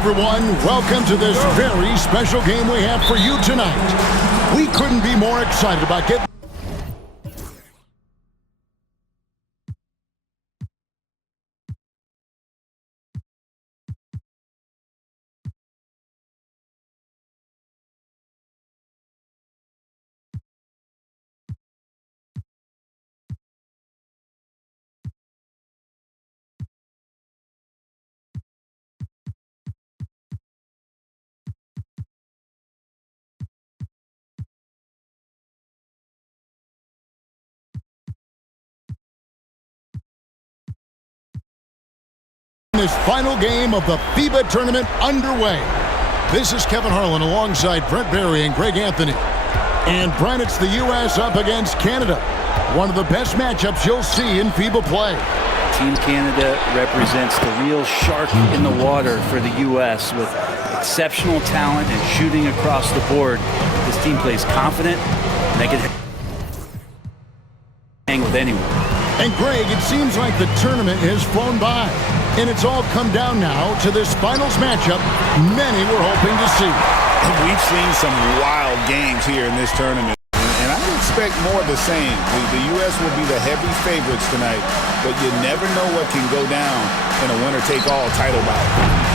everyone, welcome to this very special game we have for you tonight. We couldn't be more excited about getting this final game of the FIBA tournament underway. This is Kevin Harlan alongside Brent Barry and Greg Anthony. And Brent, it's the U.S. up against Canada. One of the best matchups you'll see in FIBA play. Team Canada represents the real shark in the water for the U.S. with exceptional talent and shooting across the board. This team plays confident, and they can hang with anyone. And Greg, it seems like the tournament has flown by, and it's all come down now to this finals matchup many were hoping to see. We've seen some wild games here in this tournament, and I expect more of the same. The U.S. will be the heavy favorites tonight, but you never know what can go down in a winner-take-all title bout.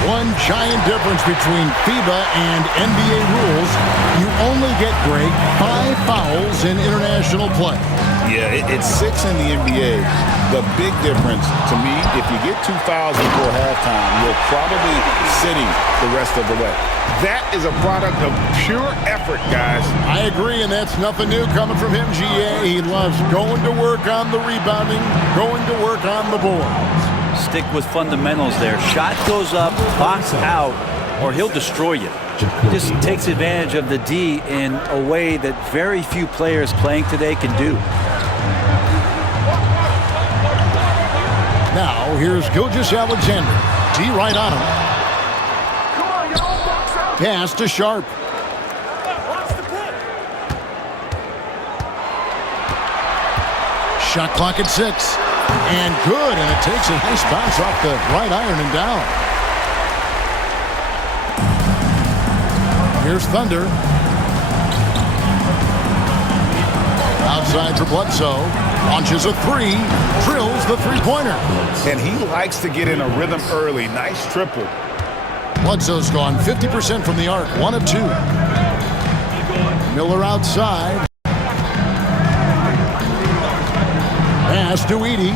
One giant difference between FIBA and NBA rules, you only get, Greg, 5 fouls in international play. Yeah, it's 6 in the NBA. The big difference to me, if you get 2 fouls before halftime, you're probably sitting the rest of the way. That is a product of pure effort, guys. I agree, and that's nothing new coming from him, GA. He loves going to work on the rebounding, going to work on the boards. Stick with fundamentals there. Shot goes up, box out, or he'll destroy you. Just takes advantage of the D in a way that very few players playing today can do. Now, here's Gilgeous-Alexander. D right on him. Pass to Sharp. Shot clock at 6. And good, and it takes a nice bounce off the right iron and down. Here's Thunder. Outside for Bledsoe. Launches a 3. Drills the three-pointer. And he likes to get in a rhythm early. Nice triple. Bledsoe's gone 50% from the arc. 1 of 2. Miller outside. Pass to Edey.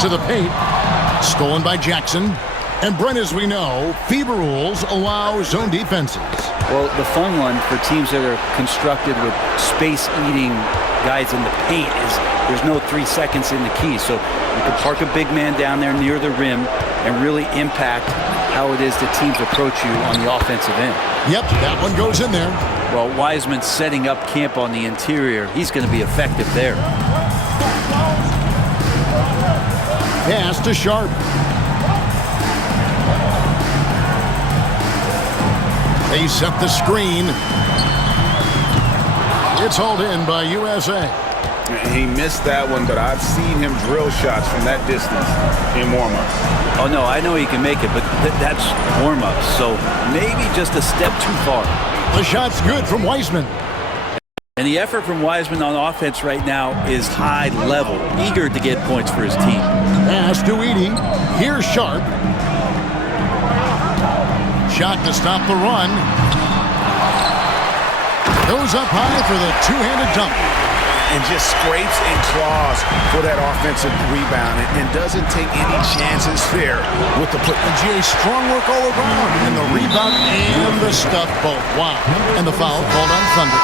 To the paint. Stolen by Jackson. And Brent, as we know, FIBA rules allow zone defenses. Well, the fun one for teams that are constructed with space-eating guys in the paint is there's no 3 seconds in the key. So you can park a big man down there near the rim and really impact how it is that teams approach you on the offensive end. Yep, that one goes in there. Well, Wiseman's setting up camp on the interior. He's going to be effective there. Pass to Sharp. They set the screen. It's hauled in by USA. He missed that one, but I've seen him drill shots from that distance in warm-ups. Oh, no, I know he can make it, but that's warm-ups, so maybe just a step too far. The shot's good from Wiseman. And the effort from Wiseman on offense right now is high level, eager to get points for his team. Pass to Edey. Here's Sharp. Shot to stop the run. Goes up high for the two-handed dunk. And just scrapes and claws for that offensive rebound and doesn't take any chances there with the put. And GA, strong work all around. And the rebound and the stuff both. Wow. And the foul called on Thunder.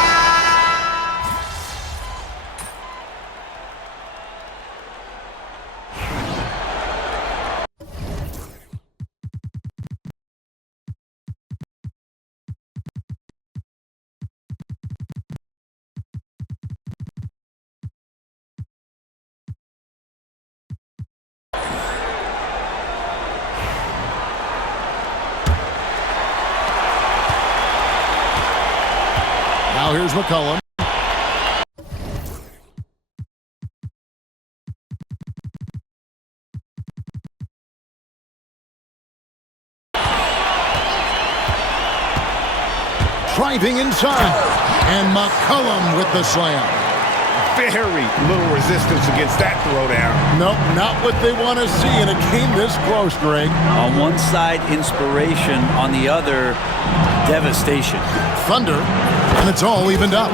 Now here's McCollum. driving inside. And McCollum with the slam. Very little resistance against that throwdown. Nope, not what they want to see in a game this close, Greg. On one side, inspiration. On the other, devastation. Thunder, and it's all evened up.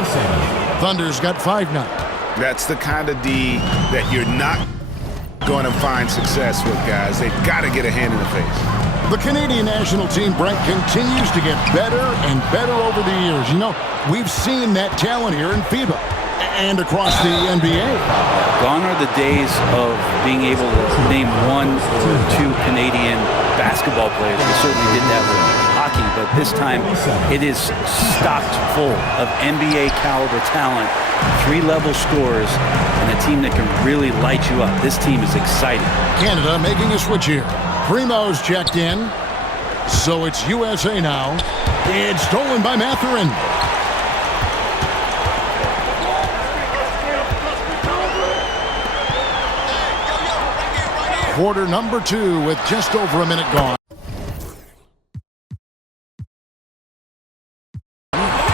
Thunder's got 5 now. That's the kind of D that you're not going to find success with, guys. They've got to get a hand in the face. The Canadian national team, Brent, continues to get better and better over the years. You know, we've seen that talent here in FIBA and across the NBA. Gone are the days of being able to name 1 or 2 Canadian basketball players. We certainly did that with hockey, but this time it is stocked full of NBA caliber talent, 3-level scorers, and a team that can really light you up. This team is exciting. Canada making a switch here. Primo's checked in, so it's USA now. It's stolen by Mathurin. Quarter number 2 with just over a minute gone.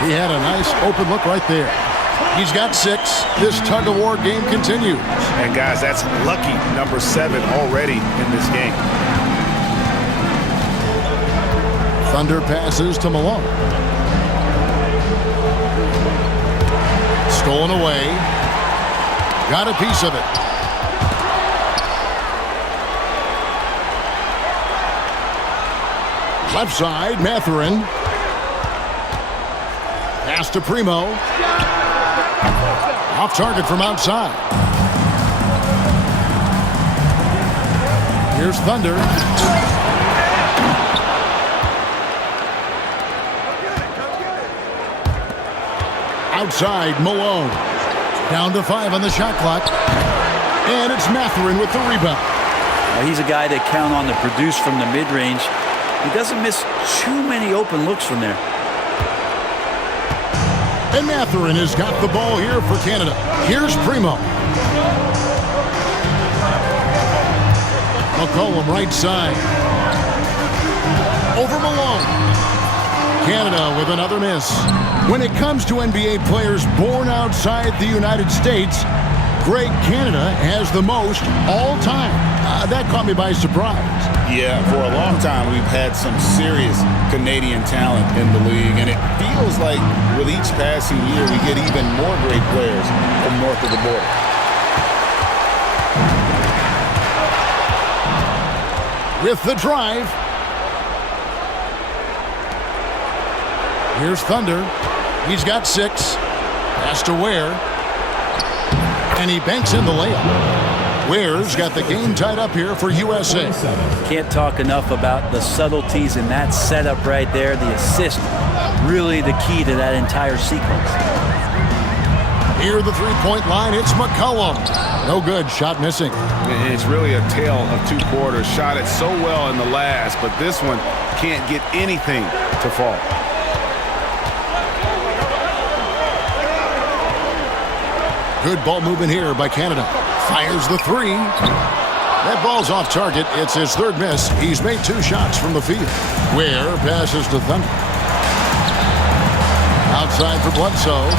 He had a nice open look right there. He's got 6. This tug-of-war game continues. And, guys, that's lucky number 7 already in this game. Thunder passes to Malone. Stolen away. Got a piece of it. Left side, Mathurin. Pass to Primo. Off target from outside. Here's Thunder. Outside, Malone. Down to 5 on the shot clock. And it's Mathurin with the rebound. He's a guy that count on to produce from the mid-range. He doesn't miss too many open looks from there. And Mathurin has got the ball here for Canada. Here's Primo. McCollum right side. Over Malone. Canada with another miss. When it comes to NBA players born outside the United States, Greg, Canada has the most all time. That caught me by surprise. Yeah, for a long time we've had some serious Canadian talent in the league, and it feels like with each passing year we get even more great players from north of the border. With the drive. Here's Thunder. He's got 6. Pass to Ware. And he banks in the layup. Ware's got the game tied up here for USA. Can't talk enough about the subtleties in that setup right there. The assist, really the key to that entire sequence. Here the three-point line, it's McCollum. No good, shot missing. It's really a tale of 2 quarters. Shot it so well in the last, but this one can't get anything to fall. Good ball movement here by Canada. Fires the 3. That ball's off target. It's his 3rd miss. He's made 2 shots from the field. Ware passes to Thunder. Outside for Bledsoe.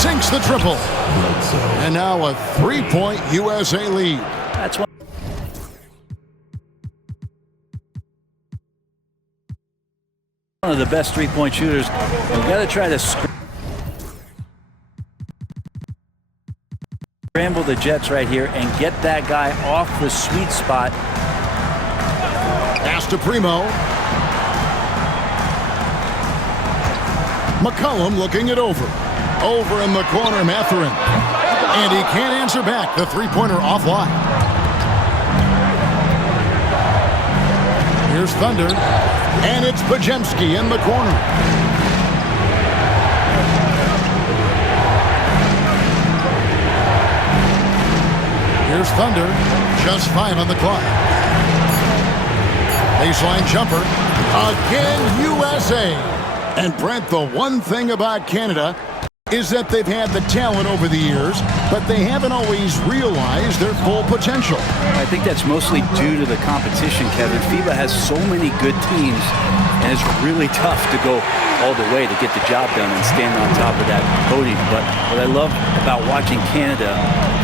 Sinks the triple. And now a 3-point USA lead. That's one of the best 3-point shooters. We've got to try to scramble the Jets right here and get that guy off the sweet spot. Pass to Primo. McCollum looking it over. Over in the corner, Mathurin. And he can't answer back. The 3-pointer offline. Here's Thunder. And it's Podziemski in the corner. Here's Thunder. Just 5 on the clock. Baseline jumper. Again, USA. And Brent, the one thing about Canada, is that they've had the talent over the years, but they haven't always realized their full potential. I think that's mostly due to the competition, Kevin. FIBA has so many good teams, and it's really tough to go all the way to get the job done and stand on top of that podium. But what I love about watching Canada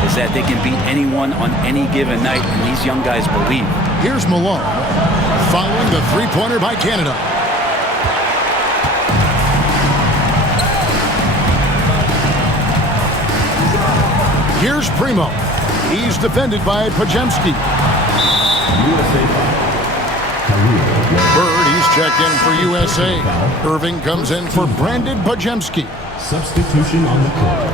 is that they can beat anyone on any given night, and these young guys believe. Here's Malone following the three-pointer by Canada. Here's Primo. He's defended by Podziemski. Bird, he's checked in for USA. Irving comes in for Brandon Podziemski. Substitution on the court.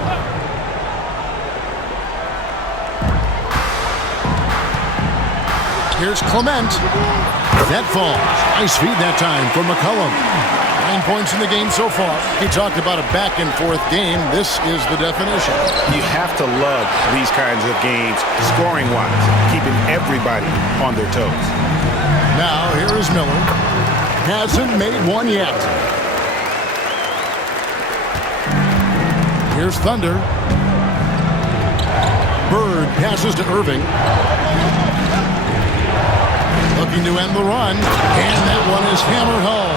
Here's Clement. That falls. Nice feed that time from McCollum. 9 points in the game so far. He talked about a back-and-forth game. This is the definition. You have to love these kinds of games, scoring-wise, keeping everybody on their toes. Now, here is Miller. Hasn't made one yet. Here's Thunder. Bird passes to Irving. Looking to end the run. And that one is hammered home.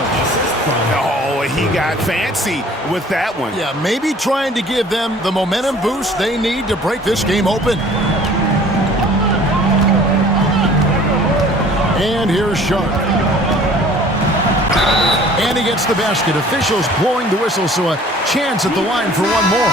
Oh, he got fancy with that one. Yeah, maybe trying to give them the momentum boost they need to break this game open. And here's Sharp. And he gets the basket. Officials blowing the whistle, so a chance at the line for one more.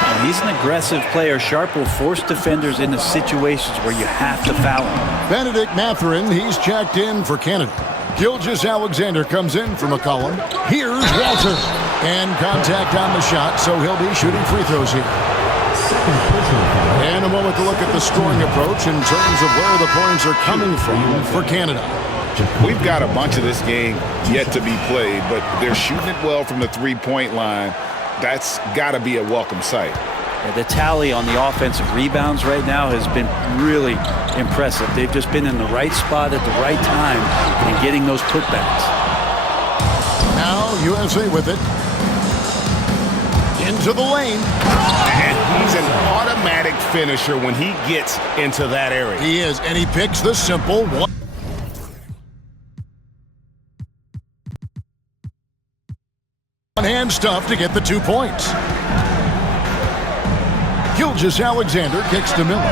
And he's an aggressive player. Sharp will force defenders into situations where you have to foul him. Benedict Mathurin, he's checked in for Canada. Gilgeous-Alexander comes in for McCollum. Here's Walter. And contact on the shot, so he'll be shooting free throws here. And a moment to look at the scoring approach in terms of where the points are coming from for Canada. We've got a bunch of this game yet to be played, but they're shooting it well from the three-point line. That's got to be a welcome sight. The tally on the offensive rebounds right now has been really impressive. They've just been in the right spot at the right time and getting those putbacks. Now USA with it. Into the lane. And he's an automatic finisher when he gets into that area. He is, and he picks the simple one. One-hand stuff to get the 2 points. Gilgeous-Alexander kicks to Miller.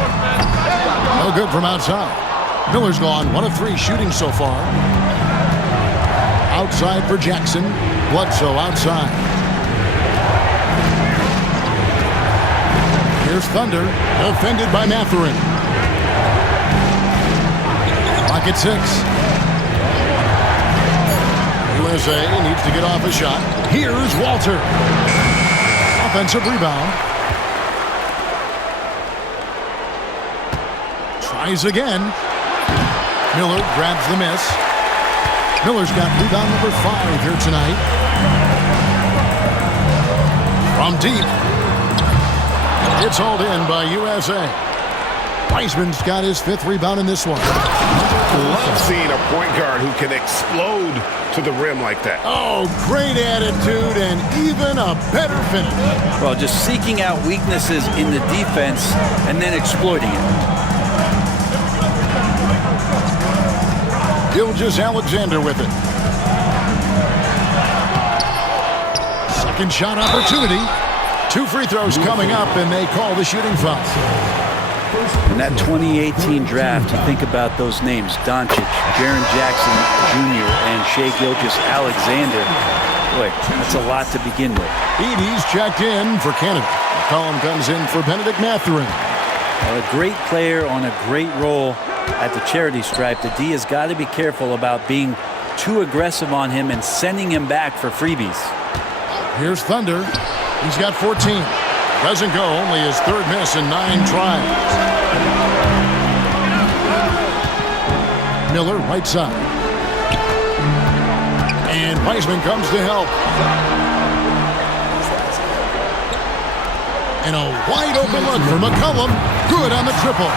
No good from outside. Miller's gone 1 of 3 shooting so far. Outside for Jackson. Bledsoe outside. Here's Thunder, defended by Mathurin. Clock at 6. USA needs to get off a shot. Here's Walter. Offensive rebound. Tries again. Miller grabs the miss. Miller's got rebound number 5 here tonight. From deep. It's hauled in by USA. Wiseman's got his 5th rebound in this one. Love seeing a point guard who can explode to the rim like that. Oh, great attitude and even a better finish. Well, just seeking out weaknesses in the defense and then exploiting it. Gilgeous-Alexander with it. Second shot opportunity. 2 free throws coming up, and they call the shooting foul. In that 2018 draft, you think about those names, Doncic, Jaren Jackson Jr., and Shai Gilgeous-Alexander. Boy, that's a lot to begin with. Edey's checked in for Canada. McCollum comes in for Benedict Mathurin. Well, a great player on a great role at the charity stripe. The D has got to be careful about being too aggressive on him and sending him back for freebies. Here's Thunder. He's got 14. Doesn't go, only his 3rd miss in 9 tries. Miller, right side. And Wiseman comes to help. And a wide open look for McCollum. Good on the triple.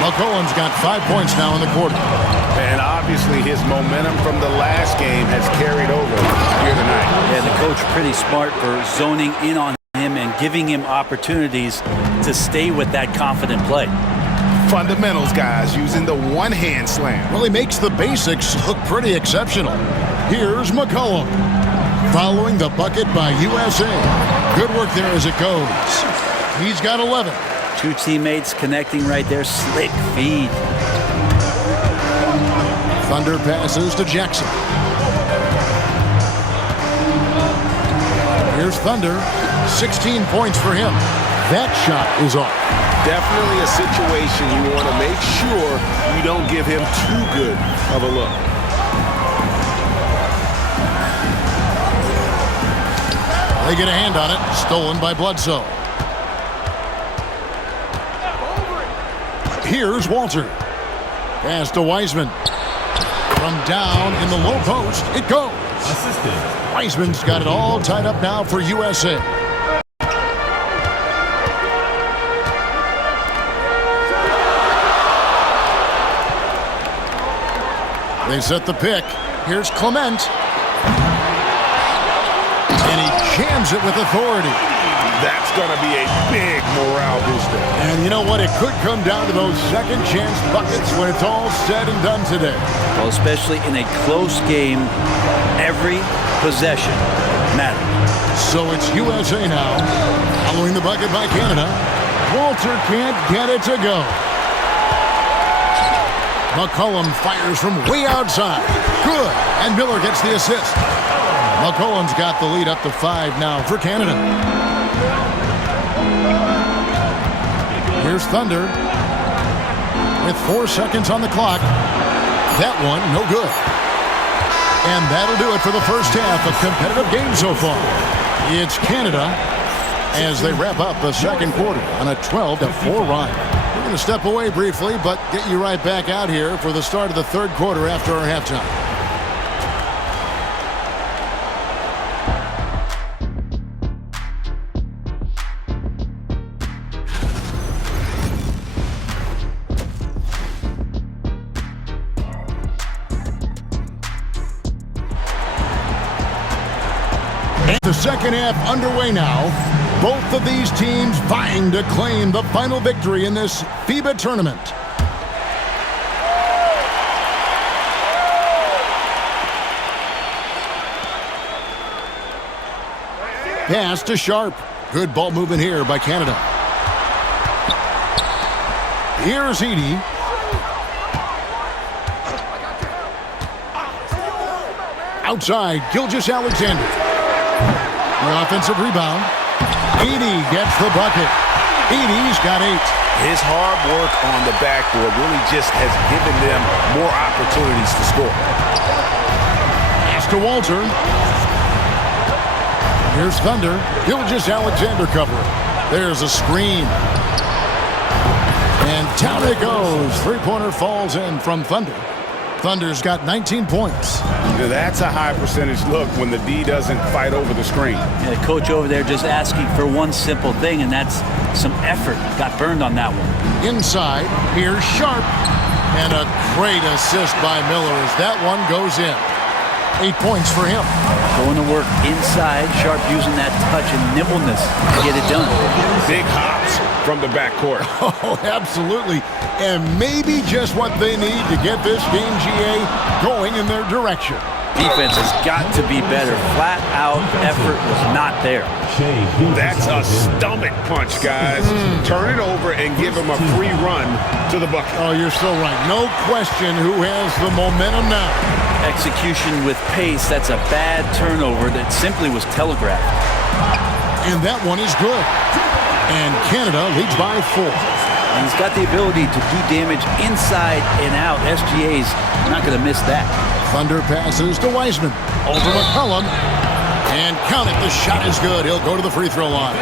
McCollum's got 5 points now in the quarter. And obviously his momentum from the last game has carried over here tonight. And the coach pretty smart for zoning in on him and giving him opportunities to stay with that confident play. Fundamentals, guys, using the one-hand slam. Well, he makes the basics look pretty exceptional. Here's McCollum. Following the bucket by USA. Good work there as it goes. He's got 11. Two teammates connecting right there. Slick feed. Thunder passes to Jackson. Here's Thunder. 16 points for him. That shot is off. Definitely a situation you want to make sure you don't give him too good of a look. They get a hand on it. Stolen by Bledsoe. Here's Walter. Pass to Wiseman. From down in the low post, it goes. Assistant. Wiseman's got it all tied up now for USA. They set the pick. Here's Clement. And he jams it with authority. That's going to be a big morale booster. And you know what? It could come down to those second chance buckets when it's all said and done today. Well, especially in a close game, every possession matters. So it's USA now. Following the bucket by Canada. Walter can't get it to go. McCollum fires from way outside. Good. And Miller gets the assist. McCollum's got the lead up to 5 now for Canada. Here's Thunder with 4 seconds on the clock. That one, no good. And that'll do it for the first half of competitive game so far. It's Canada as they wrap up the second quarter on a 12-4 run. We're going to step away briefly, but get you right back out here for the start of the third quarter after our halftime. The second half underway now. Both of these teams vying to claim the final victory in this FIBA tournament. Pass to Sharp. Good ball movement here by Canada. Here's Edey. Outside, Gilgeous-Alexander. The offensive rebound. Edey gets the bucket. Edey's got 8. His hard work on the backboard really just has given them more opportunities to score. Pass to Walter. Here's Thunder. Gilgeous-Alexander covering. There's a screen. And down it goes. Three-pointer falls in from Thunder. Thunder's got 19 points. That's a high percentage look when the D doesn't fight over the screen. Yeah, the coach over there just asking for one simple thing, and that's some effort. Got burned on that one. Inside, here's Sharp. And a great assist by Miller as that one goes in. 8 points for him. Going to work inside. Sharp using that touch and nimbleness to get it done. Big hops from the backcourt. Oh, absolutely. And maybe just what they need to get this game, GA, going in their direction. Defense has got to be better. Flat out effort was not there. That's a stomach punch, guys. Turn it over and give him a free run to the bucket. Oh, you're so right. No question who has the momentum now. Execution with pace. That's a bad turnover that simply was telegraphed. And that one is good. And Canada leads by 4. And he's got the ability to do damage inside and out. SGA's not going to miss that. Thunder passes to Wiseman. Over McCollum. And count it, the shot is good. He'll go to the free throw line.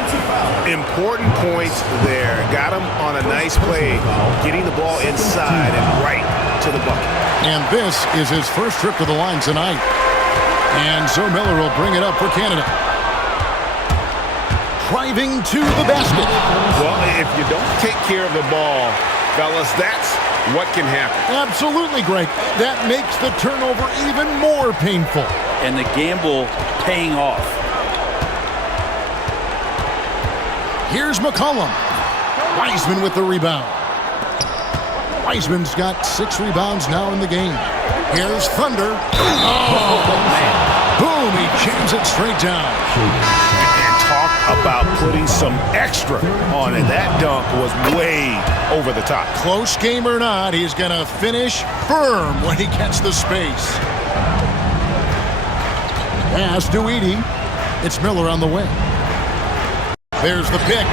Important points there. Got him on a nice play, getting the ball inside and right to the bucket. And this is his first trip to the line tonight. And so Miller will bring it up for Canada. Driving to the basket. Well, if you don't take care of the ball, fellas, that's what can happen. Absolutely, Greg. That makes the turnover even more painful. And the gamble paying off. Here's McCollum. Wiseman with the rebound. Wiseman's got 6 rebounds now in the game. Here's Thunder. Oh, man. Boom, he jams it straight down. And talk about putting some extra on it. That dunk was way over the top. Close game or not, he's going to finish firm when he gets the space. Pass to Edey. It's Miller on the wing. There's the pick.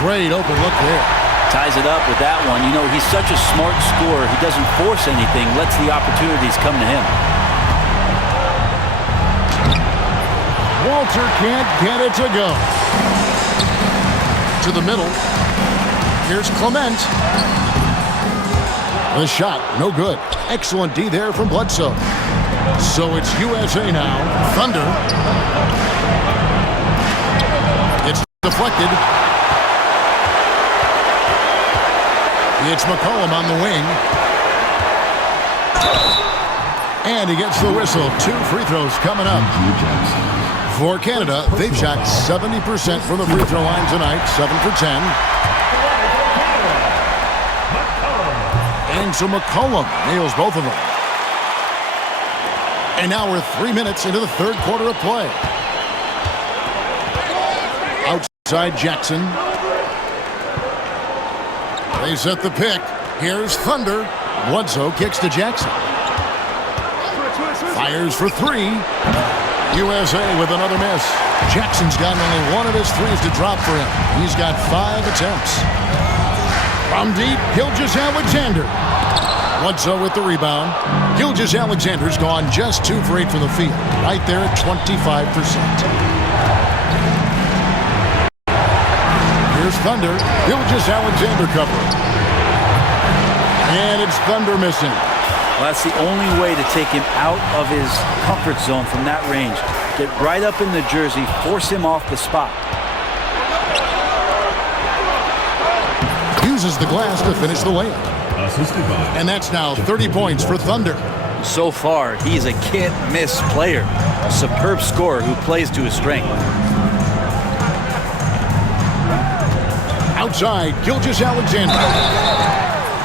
Great open look there. Ties it up with that one. You know, he's such a smart scorer. He doesn't force anything, lets the opportunities come to him. Walter can't get it to go. To the middle. Here's Clement. The shot, no good. Excellent D there from Bledsoe. So it's USA now. Thunder. It's deflected. It's McCollum on the wing. And he gets the whistle. 2 free throws coming up. For Canada, they've shot 70% from the free throw line tonight. 7 for 10. And so McCollum nails both of them. And now we're 3 minutes into the third quarter of play. Outside Jackson. They set the pick. Here's Thunder. Bledsoe kicks to Jackson. Fires for 3. USA with another miss. Jackson's gotten only 1 of his threes to drop for him. He's got 5 attempts. From deep, Gilgeous-Alexander. Bledsoe with the rebound. Gilgeous-Alexander's gone just 2 for 8 from the field. Right there at 25%. Here's Thunder. Gilgeous-Alexander covering. And it's Thunder missing. Well, that's the only way to take him out of his comfort zone from that range. Get right up in the jersey, force him off the spot. Uses the glass to finish the layup. And that's now 30 points for Thunder. So far, he's a can't-miss player. A superb scorer who plays to his strength. Outside, Gilgeous-Alexander.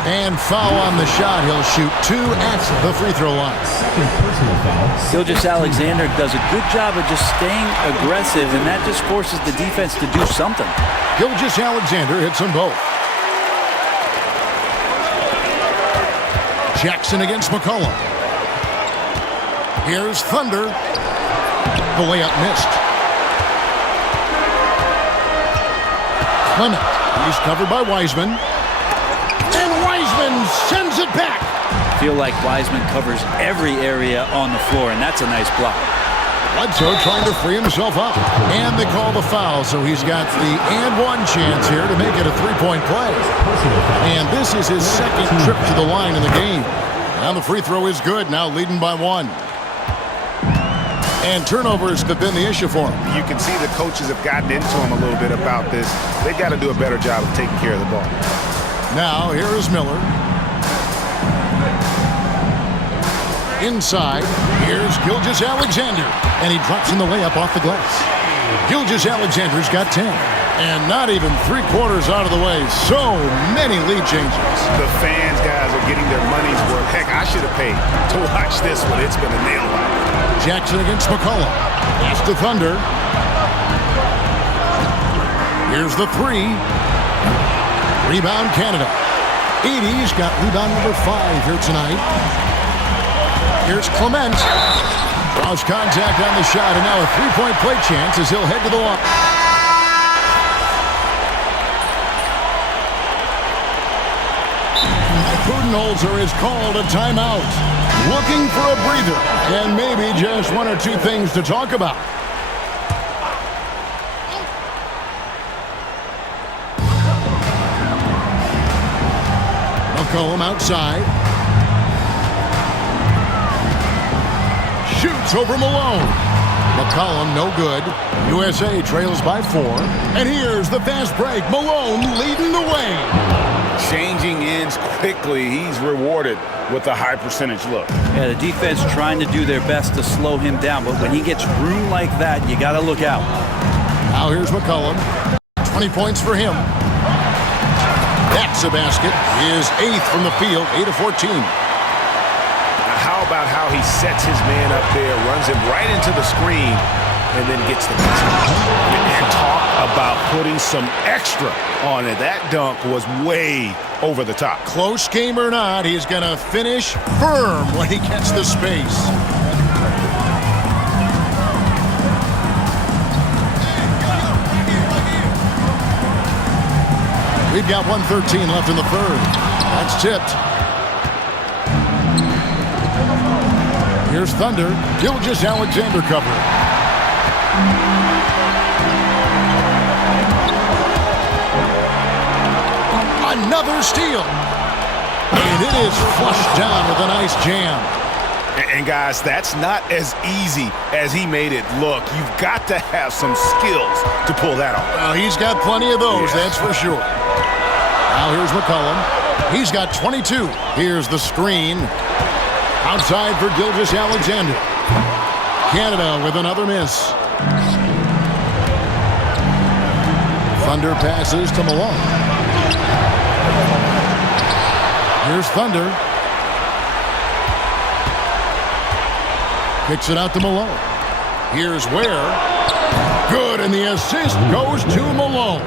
And foul on the shot. He'll shoot 2 at the free throw line. Gilgeous-Alexander does a good job of just staying aggressive, and that just forces the defense to do something. Gilgeous-Alexander hits them both. Jackson against McCollum. Here's Thunder. The layup missed. Clement. He's covered by Wiseman. And Wiseman sends it back. I feel like Wiseman covers every area on the floor, and that's a nice block. Bledsoe trying to free himself up. And they call the foul, so he's got the and 1 chance here to make it a 3-point play. And this is his second trip to the line in the game. Now the free throw is good, now leading by 1. And turnovers have been the issue for him. You can see the coaches have gotten into him a little bit about this. They've got to do a better job of taking care of the ball. Now, here is Miller. Inside, here's Gilgeous-Alexander. And he drops in the layup off the glass. Gilgeous-Alexander's got 10. And not even 3/4 out of the way. So many lead changes. The fans, guys, are getting their money's worth. Heck, I should have paid to watch this one. It's been a nail biter. Jackson against McCollum. Pass to Thunder. Here's the 3. Rebound Canada. Edey's got rebound number 5 here tonight. Here's Clement. Lost contact on the shot, and now a 3-point play chance as he'll head to the line. Budenholzer is called a timeout. Looking for a breather, and maybe just 1 or 2 things to talk about. McCollum outside. Shoots over Malone. McCollum no good. USA trails by 4. And here's the fast break. Malone leading the way. Changing ends quickly. He's rewarded with a high percentage look. Yeah, the defense trying to do their best to slow him down, but when he gets room like that, you got to look out. Now here's McCollum. 20 points for him. That's a basket. His 8th from the field, 8 of 14. Now how about how he sets his man up there, runs him right into the screen, and then gets the basket. And talk about putting some extra on it. That dunk was way over the top. Close game or not, he's going to finish firm when he gets the space. We've got 1:13 left in the third. That's tipped. Here's Thunder. Gilgeous-Alexander cover. Another steal. And it is flushed down with a nice jam. And guys, that's not as easy as he made it look. You've got to have some skills to pull that off. Well, he's got plenty of those, that's for sure. Now here's McCollum. He's got 22. Here's the screen. Outside for Gilgeous-Alexander. Canada with another miss. Thunder passes to Malone. Here's Thunder. Kicks it out to Malone. Here's Ware. Good, and the assist goes to Malone.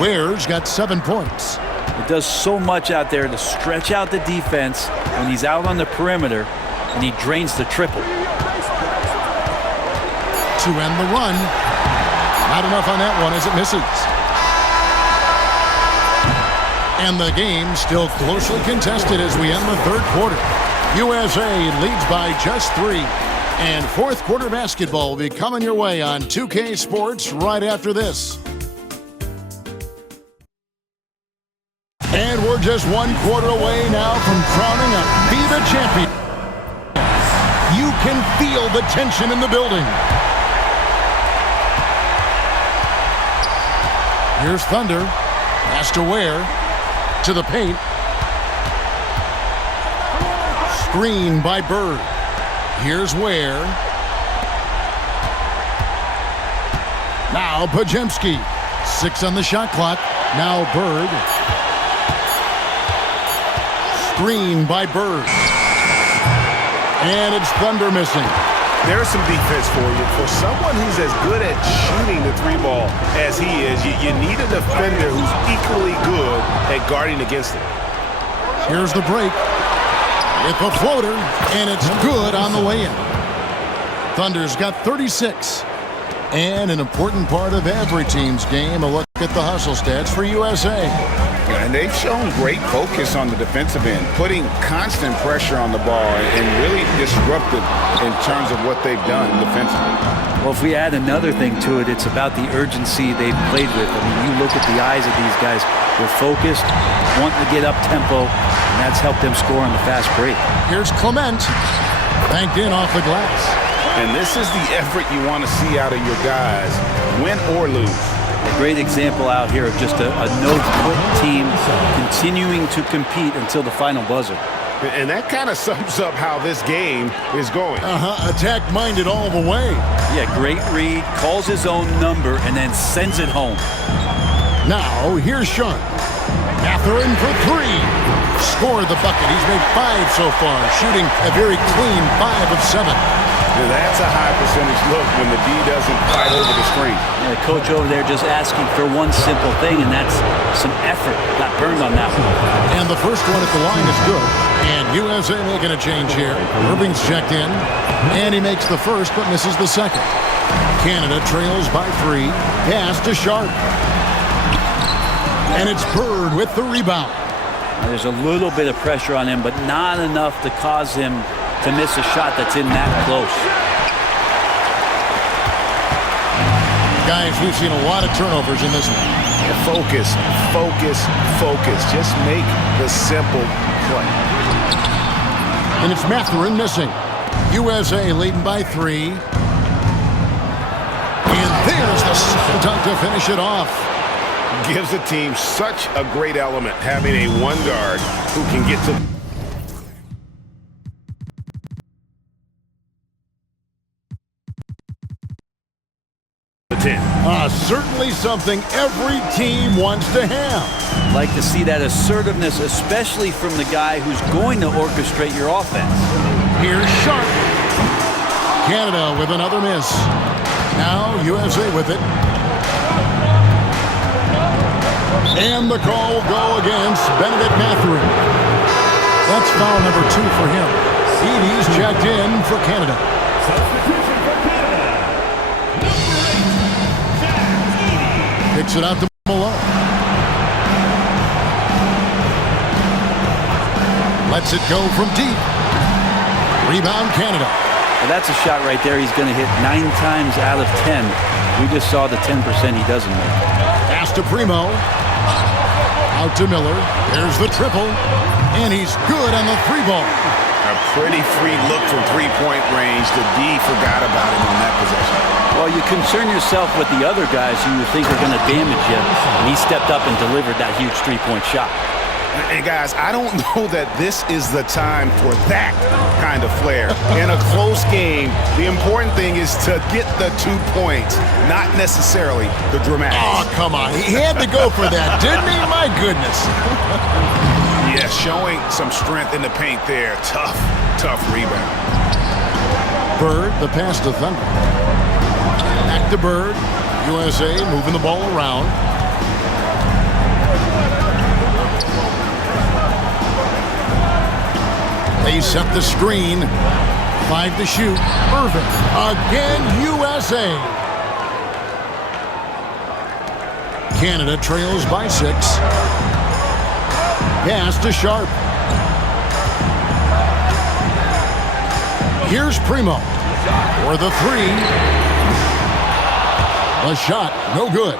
Ware's got 7 points. It does so much out there to stretch out the defense when he's out on the perimeter, and he drains the triple. To end the run. Not enough on that one as it misses. And the game still closely contested as we end the third quarter. USA leads by just 3. And fourth quarter basketball will be coming your way on 2K Sports right after this. And we're just 1 quarter away now from crowning a FIBA champion. You can feel the tension in the building. Here's Thunder. Pass to Ware. To the paint. Screen by Bird. Here's Ware. Now Podziemski. 6 on the shot clock. Now Bird. Screen by Bird. And it's Thunder missing. There's some defense for you. For someone who's as good at shooting the 3-ball as he is, you need a defender who's equally good at guarding against it. Here's the break. With a floater, and it's good on the way in. Thunder's got 36. And an important part of every team's game, a look at the hustle stats for USA. And they've shown great focus on the defensive end, putting constant pressure on the ball and really disruptive in terms of what they've done defensively. Well, if we add another thing to it, it's about the urgency they've played with. I mean, you look at the eyes of these guys. They're focused, wanting to get up tempo, and that's helped them score on the fast break. Here's Clement. Banked in off the glass. And this is the effort you want to see out of your guys, win or lose. A great example out here of just a no-quit team continuing to compete until the final buzzer. And that kind of sums up how this game is going. Attack-minded all the way. Yeah, great read, calls his own number, and then sends it home. Now, here's Sean. Mathurin for 3. Scored the bucket. He's made 5 so far, shooting a very clean 5 of 7. That's a high percentage look when the D doesn't fight over the screen. Yeah, the coach over there just asking for one simple thing, and that's some effort. Got burned on that one. And the first one at the line is good. And USA making a change here. Irving's checked in, and he makes the first but misses the second. Canada trails by 3. Pass to Sharp. And it's Bird with the rebound. There's a little bit of pressure on him, but not enough to cause him to miss a shot that's in that close. Guys, we've seen a lot of turnovers in this one. Yeah, focus, focus, focus. Just make the simple play. And it's Mathurin missing. USA leading by 3. And there's the dunk to finish it off. Gives the team such a great element having a one guard who can get to the 10. Certainly something every team wants to have. Like to see that assertiveness, especially from the guy who's going to orchestrate your offense. Here's Sharp. Canada with another miss. Now USA with it. And the call will go against Bennedict Mathurin. That's foul number 2 for him. Edie's checked in for Canada. Kicks it out to Malone. Lets it go from deep. Rebound Canada. Well, that's a shot right there he's going to hit 9 times out of 10. We just saw the 10% he doesn't make. Pass to Primo. Out to Miller. There's the triple. And he's good on the 3-ball. A pretty free look from three-point range. The D forgot about him on that possession. Well, you concern yourself with the other guys who you think are going to damage you, and he stepped up and delivered that huge 3-point shot. And guys, I don't know that this is the time for that kind of flair. In a close game, the important thing is to get the 2 points, not necessarily the dramatics. Oh, come on. He had to go for that, didn't he? My goodness. Yeah, showing some strength in the paint there. Tough rebound. Bird, the pass to Thunder. Back to Bird. USA moving the ball around. They set the screen. 5 to shoot. Irving. Again, USA. Canada trails by 6. Pass to Sharp. Here's Primo for the 3. A shot, no good.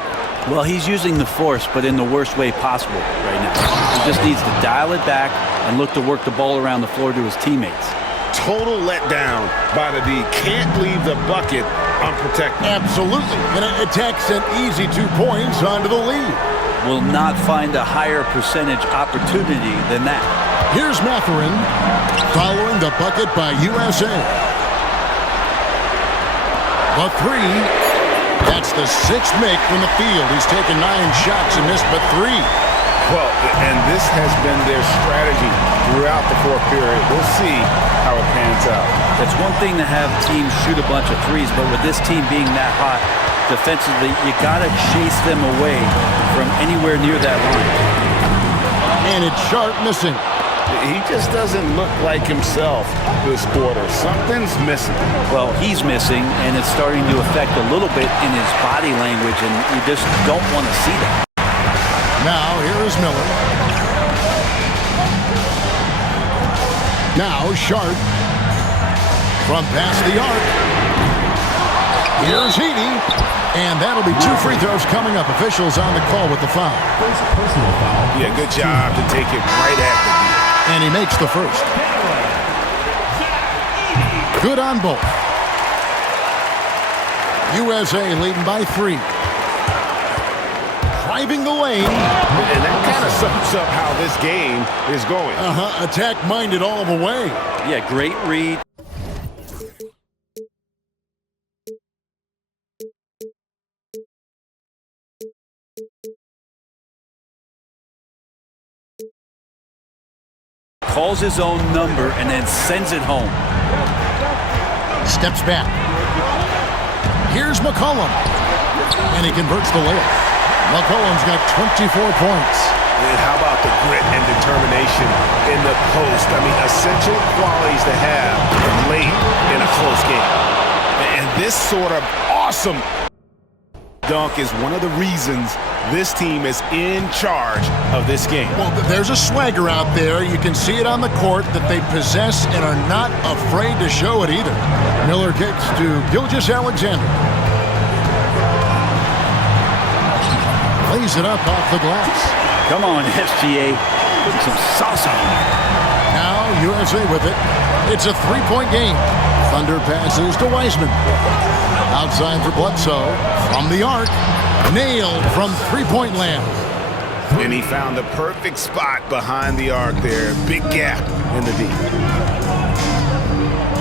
Well, he's using the force, but in the worst way possible right now. He just needs to dial it back and look to work the ball around the floor to his teammates. Total letdown by the D. Can't leave the bucket unprotected. Absolutely. And it takes an easy 2 points onto the lead. Will not find a higher percentage opportunity than that. Here's Mathurin following the bucket by USA. The 3. That's the 6th make from the field. He's taken 9 shots and missed but 3. Well, and this has been their strategy throughout the 4th period. We'll see how it pans out. It's one thing to have teams shoot a bunch of threes, but with this team being that hot defensively, you got to chase them away from anywhere near that line. And it's Sharp missing. He just doesn't look like himself this quarter. Something's missing. Well, he's missing, and it's starting to affect a little bit in his body language, and you just don't want to see that. Now, here is Miller. Now, Sharp. From past the arc. Here's Edie. And that'll be 2 free throws coming up. Officials on the call with the foul. Personal foul. Yeah, good job to take it right at the D. And he makes the first. Good on both. USA leading by 3. Driving the lane. And that kind of sums up how this game is going. Attack-minded all the way. Yeah, great read. Calls his own number and then sends it home. Steps back. Here's McCollum. And he converts the layup. McCollum's got 24 points. And how about the grit and determination in the post? I mean, essential qualities to have late in a close game. And this sort of awesome dunk is one of the reasons this team is in charge of this game. Well, there's a swagger out there. You can see it on the court that they possess and are not afraid to show it either. Miller kicks to Gilgeous-Alexander. Lays it up off the glass. Come on, SGA. Some salsa. Now USA with it. It's a 3-point game. Thunder passes to Wiseman. Outside for Bledsoe. From the arc. Nailed from 3-point land. And he found the perfect spot behind the arc there. Big gap in the D.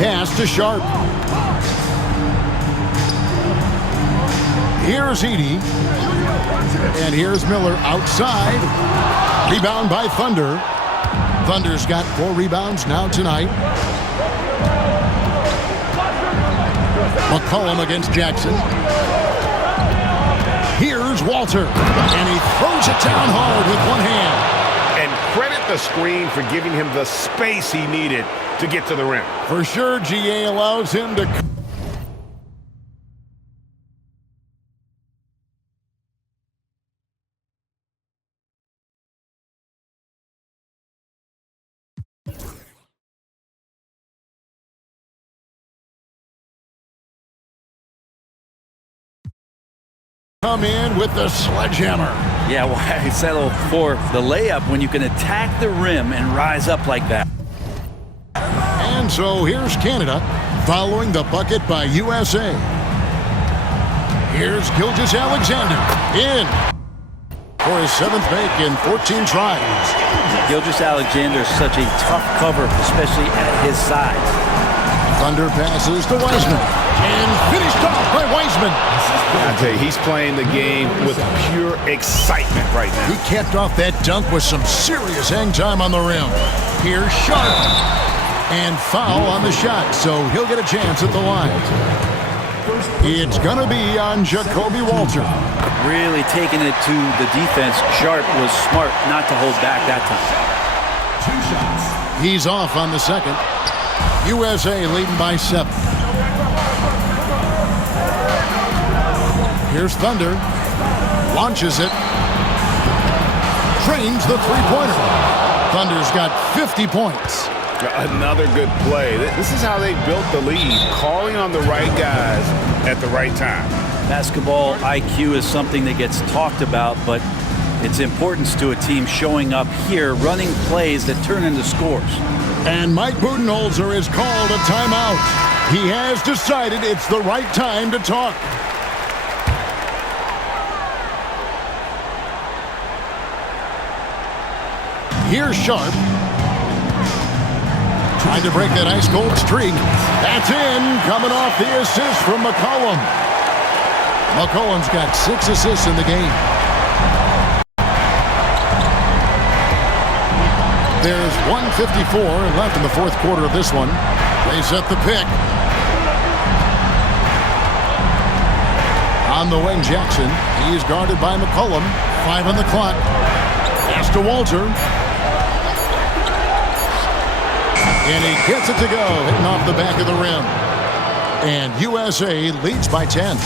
Pass to Sharp. Here's Edey. And here's Miller outside. Rebound by Thunder. Thunder's got 4 rebounds now tonight. McCollum against Jackson. Here's Walter. And he throws it down hard with one hand. And credit the screen for giving him the space he needed to get to the rim. For sure, GA allows him to... come in with the sledgehammer. Yeah, why settle for the layup when you can attack the rim and rise up like that? And so here's Canada following the bucket by USA. Here's Gilgeous-Alexander in for his 7th make in 14 tries. Gilgeous-Alexander is such a tough cover, especially at his size. Thunder passes to Wiseman and finished off by Wiseman. I tell you, he's playing the game with pure excitement right now. He capped off that dunk with some serious hang time on the rim. Here's Sharp. And foul on the shot, so he'll get a chance at the line. It's going to be on Jacoby Walter. Really taking it to the defense. Sharp was smart not to hold back that time. He's off on the second. USA leading by 7. Here's Thunder. Launches it. Trains the three-pointer. Thunder's got 50 points. Another good play. This is how they built the lead, calling on the right guys at the right time. Basketball IQ is something that gets talked about, but its importance to a team showing up here, running plays that turn into scores. And Mike Budenholzer has called a timeout. He has decided it's the right time to talk. Here's Sharp. Trying to break that ice-cold streak. That's in, coming off the assist from McCollum. McCollum's got 6 assists in the game. There's 1:54 left in the 4th quarter of this one. They set the pick. On the wing, Jackson. He is guarded by McCollum. 5 on the clock. Pass to Walter. And he gets it to go, hitting off the back of the rim. And USA leads by 10.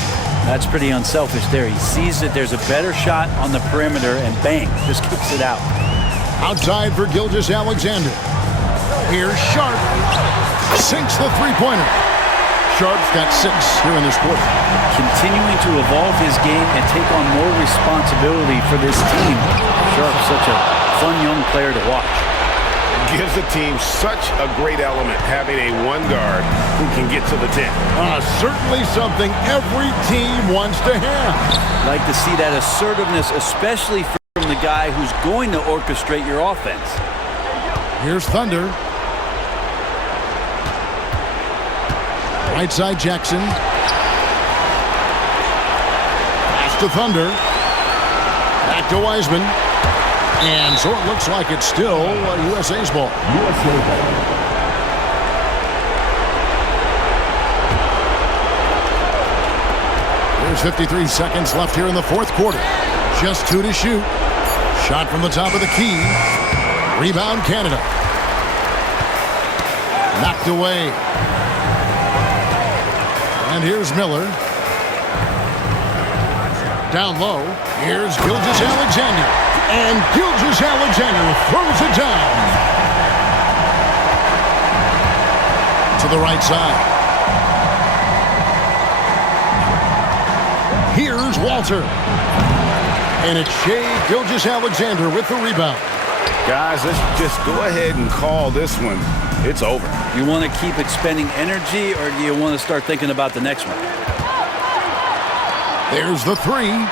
That's pretty unselfish there. He sees that there's a better shot on the perimeter and bang, just kicks it out. Outside for Gilgeous-Alexander. Here's Sharp. Sinks the three-pointer. Sharp's got 6 here in this quarter. Continuing to evolve his game and take on more responsibility for this team. Sharp's such a fun young player to watch. Gives the team such a great element having a one guard who can get to the 10. Certainly something every team wants to have. Like to see that assertiveness, especially from the guy who's going to orchestrate your offense. Here's Thunder. Right side Jackson. Pass to Thunder. Back to Wiseman. And so it looks like it's still USA's ball. There's 53 seconds left here in the 4th quarter. Just 2 to shoot. Shot from the top of the key. Rebound Canada. Knocked away. And here's Miller. Down low. Here's Gilgeous-Alexander. And Gilgeous-Alexander throws it down. To the right side. Here's Walter. And it's Shai Gilgeous-Alexander with the rebound. Guys, let's just go ahead and call this one. It's over. You want to keep expending energy, or do you want to start thinking about the next one? There's the 3.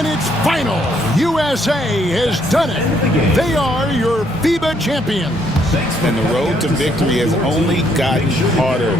And it's final. USA has done it. They are your FIBA champions. And the road to victory has only gotten harder.